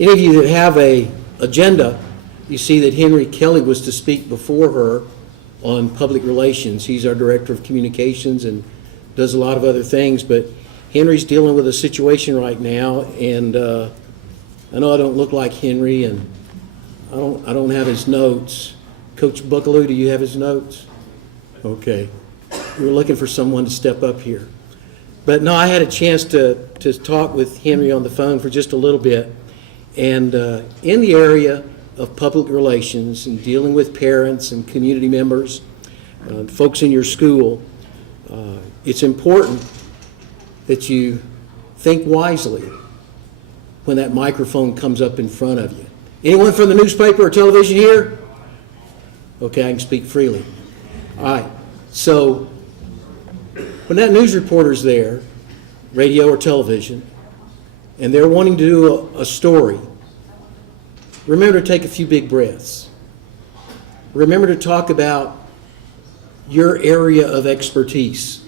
Any of you that have a agenda, you see that Henry Kelly was to speak before her on public relations. He's our director of communications and does a lot of other things, but Henry's dealing with a situation right now, and I know I don't look like Henry, and I don't have his notes. Coach Buckaloo, do you have his notes? Okay. We were looking for someone to step up here. But no, I had a chance to talk with Henry on the phone for just a little bit. And in the area of public relations and dealing with parents and community members, folks in your school, it's important that you think wisely when that microphone comes up in front of you. Anyone from the newspaper or television here? Okay, I can speak freely. All right, so when that news reporter's there, radio or television, and they're wanting to do a story, remember to take a few big breaths. Remember to talk about your area of expertise,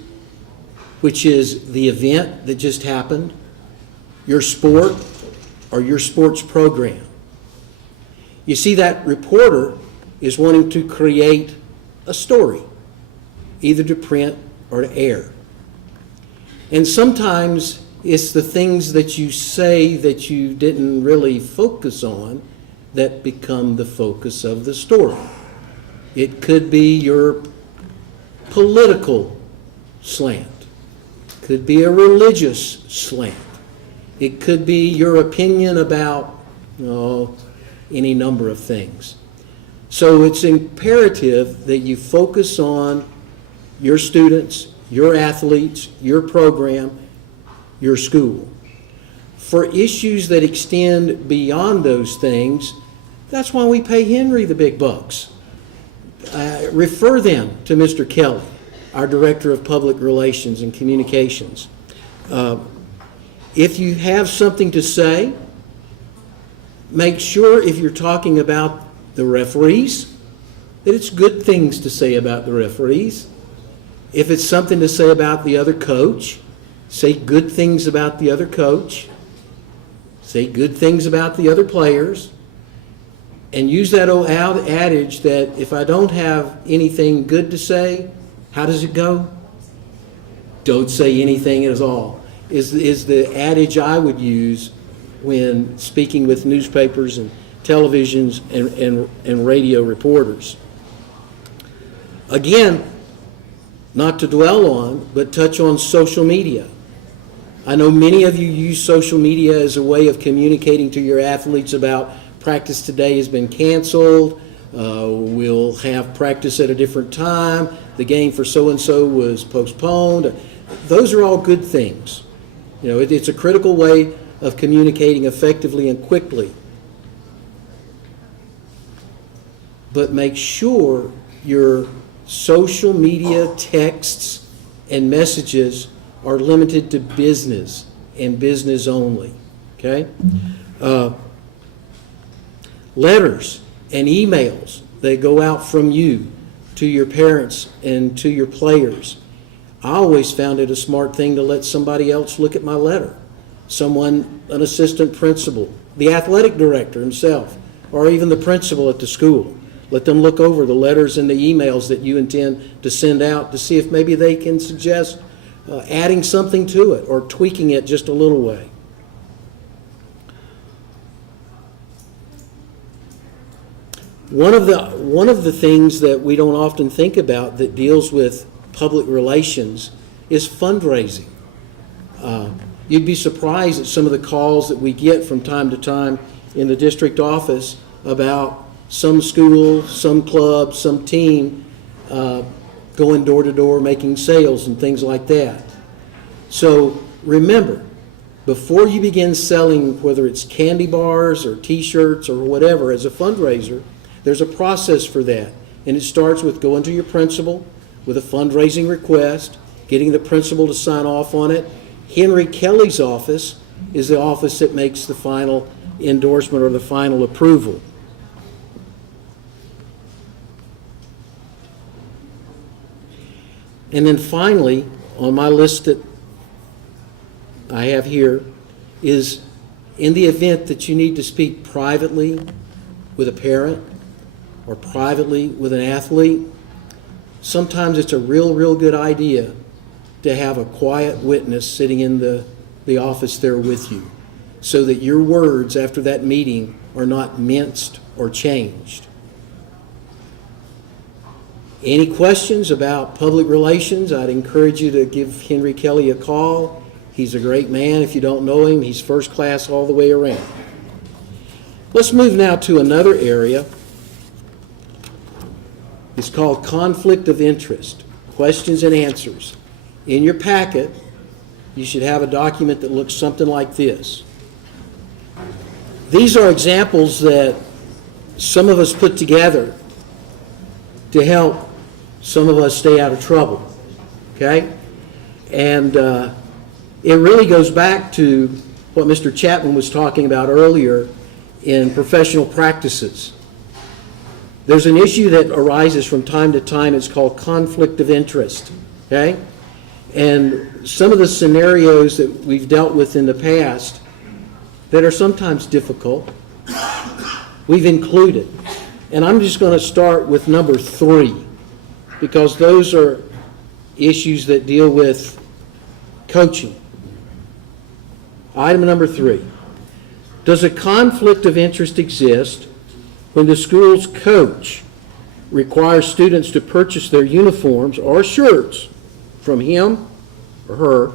which is the event that just happened, your sport, or your sports program. You see, that reporter is wanting to create a story, either to print or to air. And sometimes it's the things that you say that you didn't really focus on that become the focus of the story. It could be your political slant, could be a religious slant. It could be your opinion about any number of things. So it's imperative that you focus on your students, your athletes, your program, your school. For issues that extend beyond those things, that's why we pay Henry the big bucks. Refer them to Mr. Kelly, our Director of Public Relations and Communications. If you have something to say, make sure if you're talking about the referees, that it's good things to say about the referees. If it's something to say about the other coach, say good things about the other coach. Say good things about the other players. And use that old adage that if I don't have anything good to say, how does it go? Don't say anything at all, is the adage I would use when speaking with newspapers and televisions and radio reporters. Again, not to dwell on, but touch on social media. I know many of you use social media as a way of communicating to your athletes about practice today has been canceled, we'll have practice at a different time, the game for so-and-so was postponed. Those are all good things. You know, it's a critical way of communicating effectively and quickly. But make sure your social media texts and messages are limited to business and business only, okay? Letters and emails that go out from you to your parents and to your players. I always found it a smart thing to let somebody else look at my letter. Someone, an assistant principal, the athletic director himself, or even the principal at the school. Let them look over the letters and the emails that you intend to send out to see if maybe they can suggest adding something to it or tweaking it just a little way. One of the things that we don't often think about that deals with public relations is fundraising. You'd be surprised at some of the calls that we get from time to time in the district office about some school, some club, some team going door to door making sales and things like that. So remember, before you begin selling, whether it's candy bars or t-shirts or whatever as a fundraiser, there's a process for that. And it starts with going to your principal with a fundraising request, getting the principal to sign off on it. Henry Kelly's office is the office that makes the final endorsement or the final approval. And then finally, on my list that I have here is in the event that you need to speak privately with a parent or privately with an athlete, sometimes it's a real good idea to have a quiet witness sitting in the office there with you, so that your words after that meeting are not minced or changed. Any questions about public relations? I'd encourage you to give Henry Kelly a call. He's a great man. If you don't know him, he's first class all the way around. Let's move now to another area. It's called conflict of interest, questions and answers. In your packet, you should have a document that looks something like this. These are examples that some of us put together to help some of us stay out of trouble, okay? And it really goes back to what Mr. Chapman was talking about earlier in professional practices. There's an issue that arises from time to time. It's called conflict of interest, okay? And some of the scenarios that we've dealt with in the past that are sometimes difficult, we've included. And I'm just going to start with number 3, because those are issues that deal with coaching. Item number 3. Does a conflict of interest exist when the school's coach requires students to purchase their uniforms or shirts from him or her,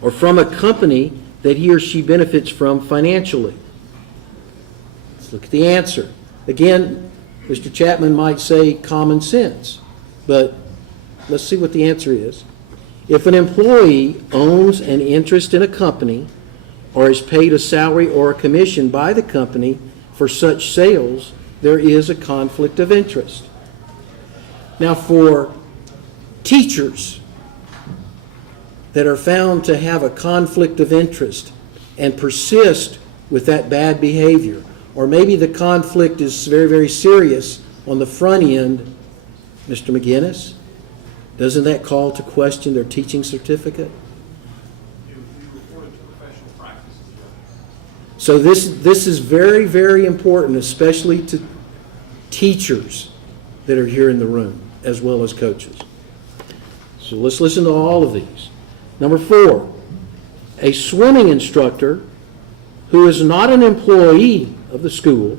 or from a company that he or she benefits from financially? Let's look at the answer. Again, Mr. Chapman might say common sense, but let's see what the answer is. If an employee owns an interest in a company or is paid a salary or a commission by the company for such sales, there is a conflict of interest. Now, for teachers that are found to have a conflict of interest and persist with that bad behavior, or maybe the conflict is very serious on the front end, Mr. McGinnis, doesn't that call to question their teaching certificate? You report it to professional practices. So this is very important, especially to teachers that are here in the room, as well as coaches. So let's listen to all of these. Number 4, a swimming instructor who is not an employee of the school,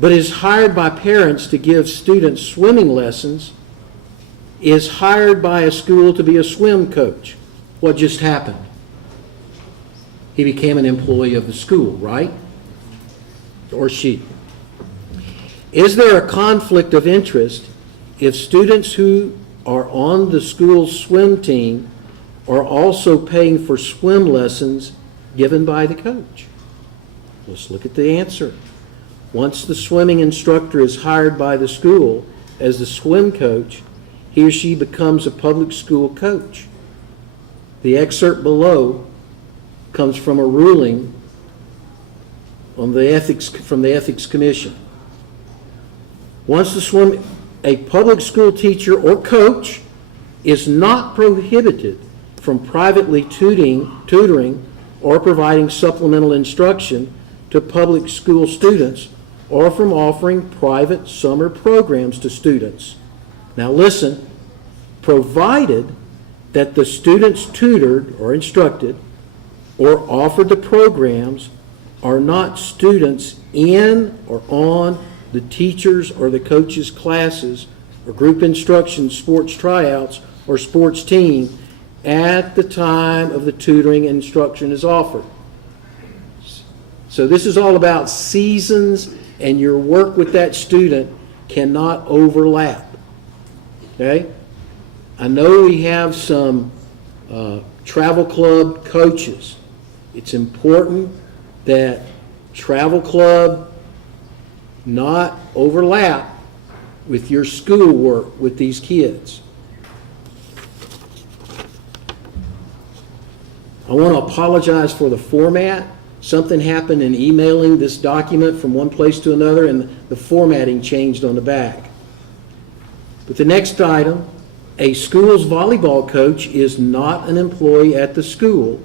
but is hired by parents to give students swimming lessons, is hired by a school to be a swim coach. What just happened? He became an employee of the school, right? Or she. Is there a conflict of interest if students who are on the school's swim team are also paying for swim lessons given by the coach? Let's look at the answer. Once the swimming instructor is hired by the school as the swim coach, he or she becomes a public school coach. The excerpt below comes from a ruling on from the Ethics Commission. Once a public school teacher or coach is not prohibited from privately tutoring or providing supplemental instruction to public school students, or from offering private summer programs to students. Now listen, provided that the students tutored or instructed or offered the programs are not students in or on the teachers or the coaches' classes or group instruction, sports tryouts, or sports team at the time of the tutoring and instruction is offered. So this is all about seasons, and your work with that student cannot overlap. Okay? I know we have some travel club coaches. It's important that travel club not overlap with your school work with these kids. I want to apologize for the format. Something happened in emailing this document from one place to another, and the formatting changed on the back. But the next item, a school's volleyball coach is not an employee at the school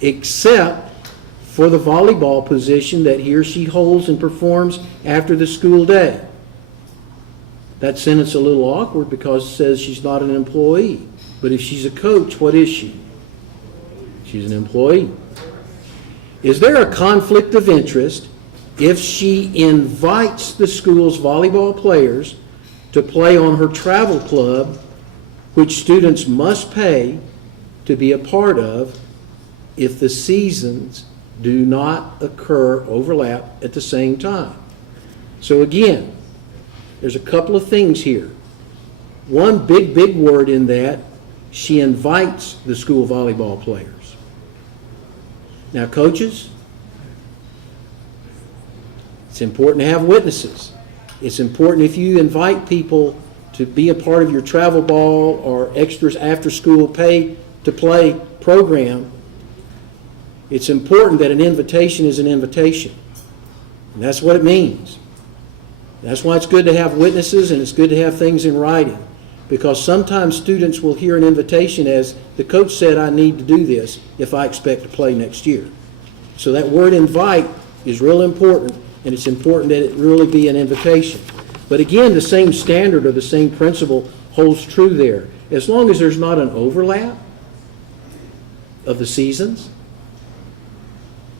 except for the volleyball position that he or she holds and performs after the school day. That sentence is a little awkward because it says she's not an employee. But if she's a coach, what is she? She's an employee. Is there a conflict of interest if she invites the school's volleyball players to play on her travel club, which students must pay to be a part of if the seasons do not overlap at the same time? So again, there's a couple of things here. One big word in that, she invites the school volleyball players. Now, coaches, it's important to have witnesses. It's important if you invite people to be a part of your travel ball or extras after school pay to play program. It's important that an invitation is an invitation. And that's what it means. That's why it's good to have witnesses and it's good to have things in writing. Because sometimes students will hear an invitation as, the coach said I need to do this if I expect to play next year. So that word invite is real important, and it's important that it really be an invitation. But again, the same standard or the same principle holds true there. As long as there's not an overlap of the seasons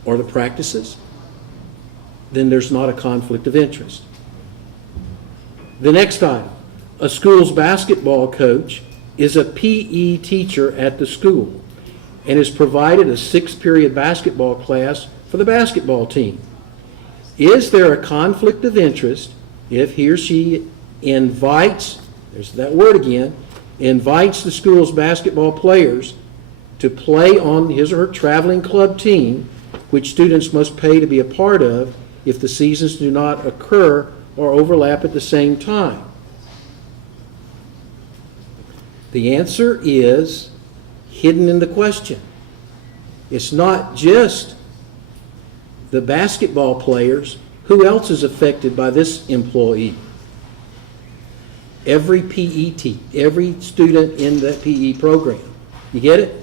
or the practices, then there's not a conflict of interest. The next item. A school's basketball coach is a PE teacher at the school and is provided a 6-period basketball class for the basketball team. Is there a conflict of interest if he or she invites, there's that word again, invites the school's basketball players to play on his or her traveling club team, which students must pay to be a part of if the seasons do not occur or overlap at the same time? The answer is hidden in the question. It's not just the basketball players. Who else is affected by this employee? Every every student in that PE program. You get it?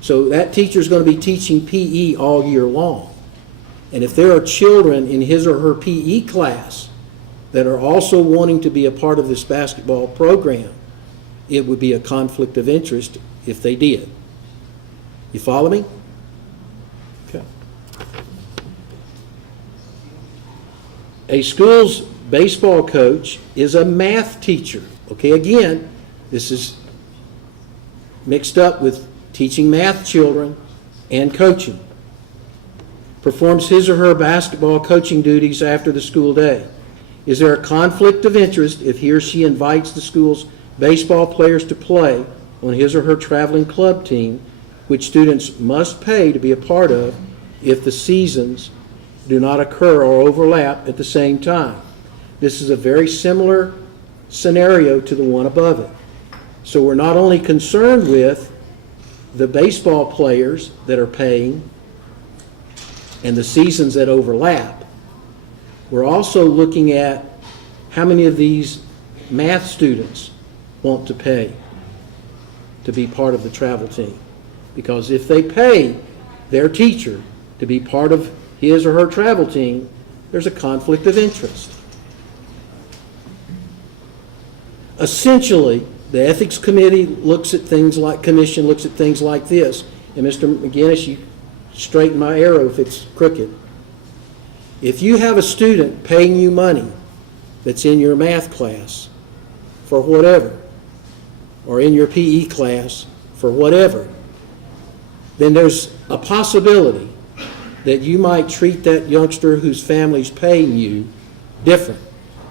So that teacher is going to be teaching PE all year long. And if there are children in his or her PE class that are also wanting to be a part of this basketball program, it would be a conflict of interest if they did. You follow me? Okay. A school's baseball coach is a math teacher. Okay, again, this is mixed up with teaching math children and coaching. Performs his or her basketball coaching duties after the school day. Is there a conflict of interest if he or she invites the school's baseball players to play on his or her traveling club team, which students must pay to be a part of if the seasons do not occur or overlap at the same time? This is a very similar scenario to the one above it. So we're not only concerned with the baseball players that are paying and the seasons that overlap, we're also looking at how many of these math students want to pay to be part of the travel team. Because if they pay their teacher to be part of his or her travel team, there's a conflict of interest. Essentially, the ethics committee looks at things like, commission looks at things like this. And Mr. McGinnis, you straighten my arrow if it's crooked. If you have a student paying you money that's in your math class for whatever, or in your PE class for whatever, then there's a possibility that you might treat that youngster whose family's paying you different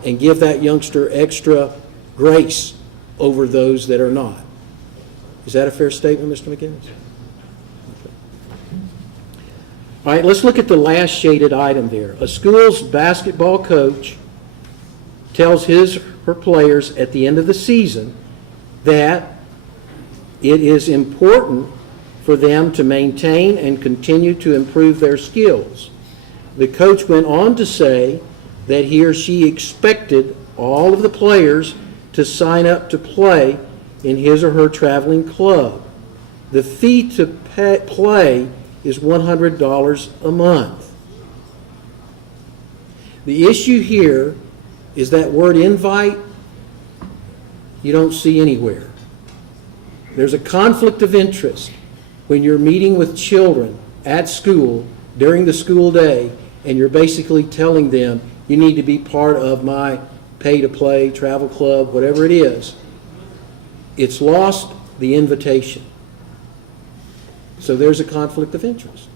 and give that youngster extra grace over those that are not. Is that a fair statement, Mr. McGinnis? Okay. All right, let's look at the last shaded item there. A school's basketball coach tells his or her players at the end of the season that it is important for them to maintain and continue to improve their skills. The coach went on to say that he or she expected all of the players to sign up to play in his or her traveling club. The fee to play is $100 a month. The issue here is that word invite you don't see anywhere. There's a conflict of interest when you're meeting with children at school during the school day and you're basically telling them you need to be part of my pay-to-play, travel club, whatever it is. It's lost the invitation. So there's a conflict of interest.